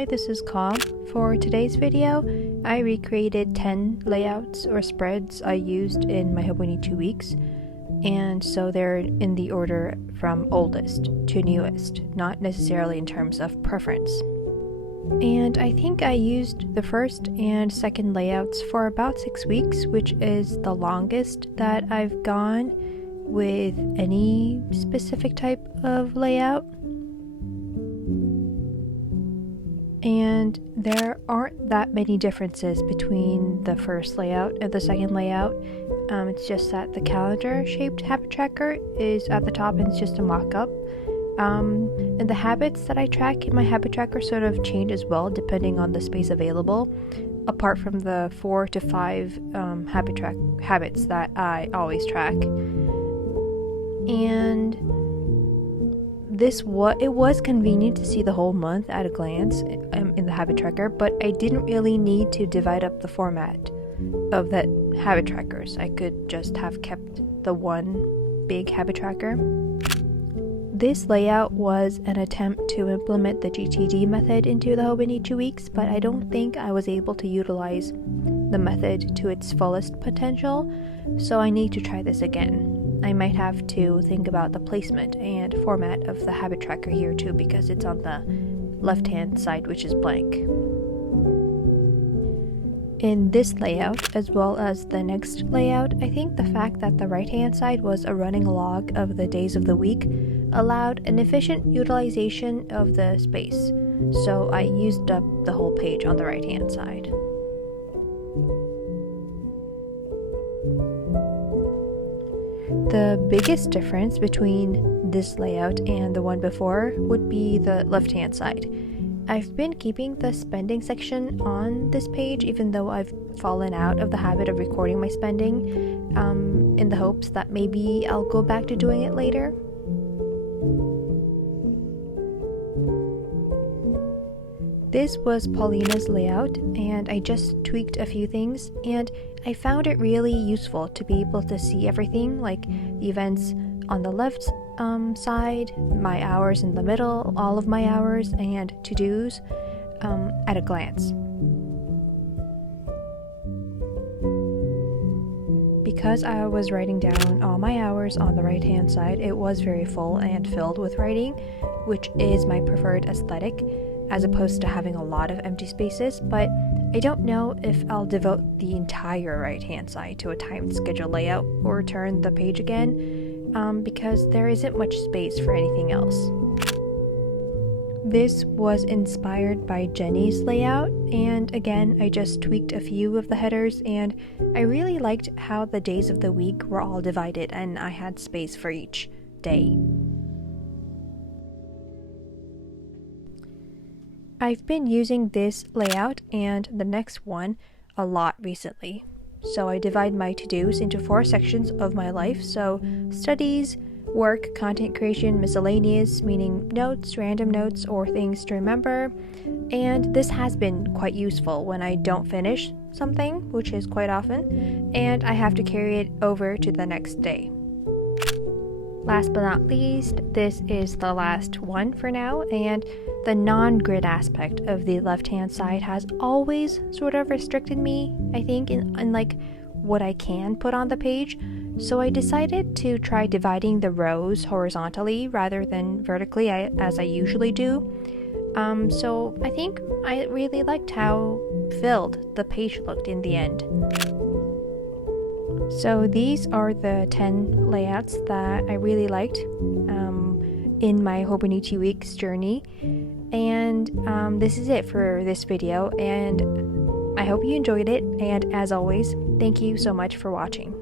Hi, this is Ka. For today's video, I recreated 10 layouts or spreads I used in my Hobonichi Weeks, and so they're in the order from oldest to newest, not necessarily in terms of preference. And I think I used the first and second layouts for about 6 weeks, which is the longest that I've gone with any specific type of layout. And there aren't that many differences between the first layout and the second layout. It's just that the calendar shaped habit tracker is at the top and it's just a mock-up. And the habits that I track in my habit tracker sort of change as well depending on the space available, apart from the 4 to 5 habits that I always track. And it was convenient to see the whole month at a glance in the habit tracker, but I didn't really need to divide up the format of that habit trackers. I could just have kept the one big habit tracker. This layout was an attempt to implement the GTD method into the Hobonichi Weeks, but I don't think I was able to utilize the method to its fullest potential, so I need to try this again. I might have to think about the placement and format of the habit tracker here too, because it's on the left-hand side, which is blank. In this layout, as well as the next layout, I think the fact that the right-hand side was a running log of the days of the week allowed an efficient utilization of the space, so I used up the whole page on the right-hand side. The biggest difference between this layout and the one before would be the left-hand side. I've been keeping the spending section on this page even though I've fallen out of the habit of recording my spending, in the hopes that maybe I'll go back to doing it later. This was Paulina's layout, and I just tweaked a few things, and I found it really useful to be able to see everything, like the events on the left side, my hours in the middle, all of my hours, and to-dos at a glance. Because I was writing down all my hours on the right-hand side, it was very full and filled with writing, which is my preferred aesthetic, as opposed to having a lot of empty spaces, but I don't know if I'll devote the entire right-hand side to a timed schedule layout or turn the page again, because there isn't much space for anything else. This was inspired by Jenny's layout, and again, I just tweaked a few of the headers, and I really liked how the days of the week were all divided and I had space for each day. I've been using this layout and the next one a lot recently. So I divide my to-dos into 4 sections of my life. So studies, work, content creation, miscellaneous, meaning notes, random notes, or things to remember. And this has been quite useful when I don't finish something, which is quite often, and I have to carry it over to the next day. Last but not least, this is the last one for now, and the non-grid aspect of the left-hand side has always sort of restricted me, I think, in like what I can put on the page. So I decided to try dividing the rows horizontally rather than vertically as I usually do. So I think I really liked how filled the page looked in the end. So these are the 10 layouts that I really liked in my Hobonichi Weeks journey, and this is it for this video, and I hope you enjoyed it, and as always, thank you so much for watching.